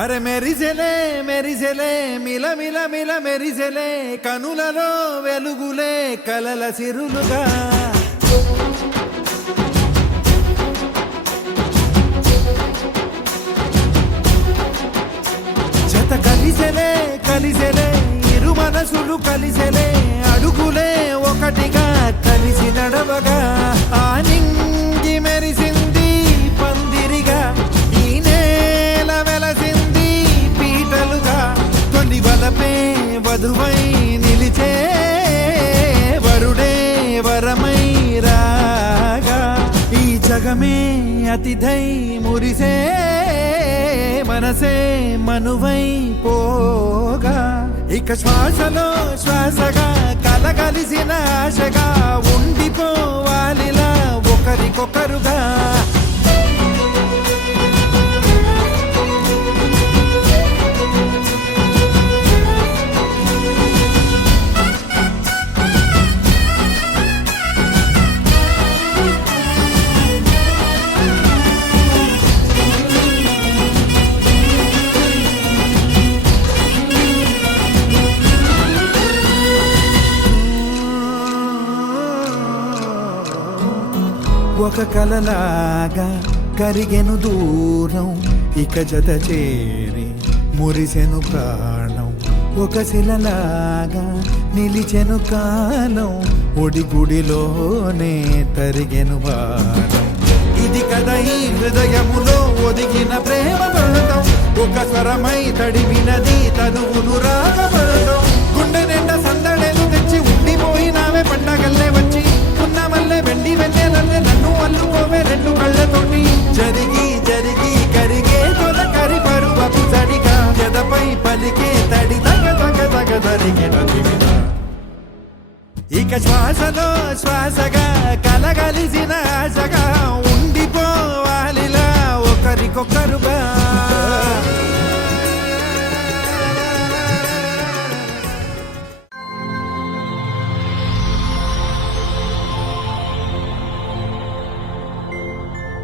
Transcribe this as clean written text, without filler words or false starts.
అరే మెరిసెలే మెరిసెలే మిల మిల మిల మెరిసెలే కనులలో వెలుగులే కలల సిరులుగా జత కలిసెలే కలిసెలే ఇరు మనసులు కలిసెలే అడుగులే ఒకటిగా కలిసి నడవగా ఆ నింగి మెరిసింది పందిరిగా ఈ నేల వెలసింది పీటలుగా తొలి వలపే వధువై నిలిచే వరుడే వరమై రాగా ఈ జగమే అతిథై మురిసే మనసే మనువై పోగా ఇక శ్వాసలో శ్వాసగా కలగలిసిన ఆశగా ఉండిపోవాలిలా ఒకరికొకరుగా ఒక కలలాగా కరిగెను దూరం ఇక జత చేరి మురిసెను ప్రాణం ఒక శిలలాగా నిలిచెను కాలం ఒడిగుడిలోనే తరిగెను భారం ఇది కదా ఈ హృదయములో ఒదిగిన ప్రేమ పడతాం ఒక స్వరమై తడివినది తనువును రాగపడతాం గుండె నిండా సందడేలు తెచ్చి ఉండిపోయినావే పండగల్లే వచ్చి ఉన్నమల్లే వెండి వెన్నెలల్లే నన్ను అల్లుకోవే రెండు కళ్ళతోటి జరిగి జరిగి కరిగే తొల కరి పరువపు తడిగా ఎదపై పలికే తడి తగ తగ తగ తరిగిన దివిన ఇక శ్వాసలో శ్వాసగా కలగలిసిన ఆశగా ఉండిపోవాలిలా ఒకరికొకరుగా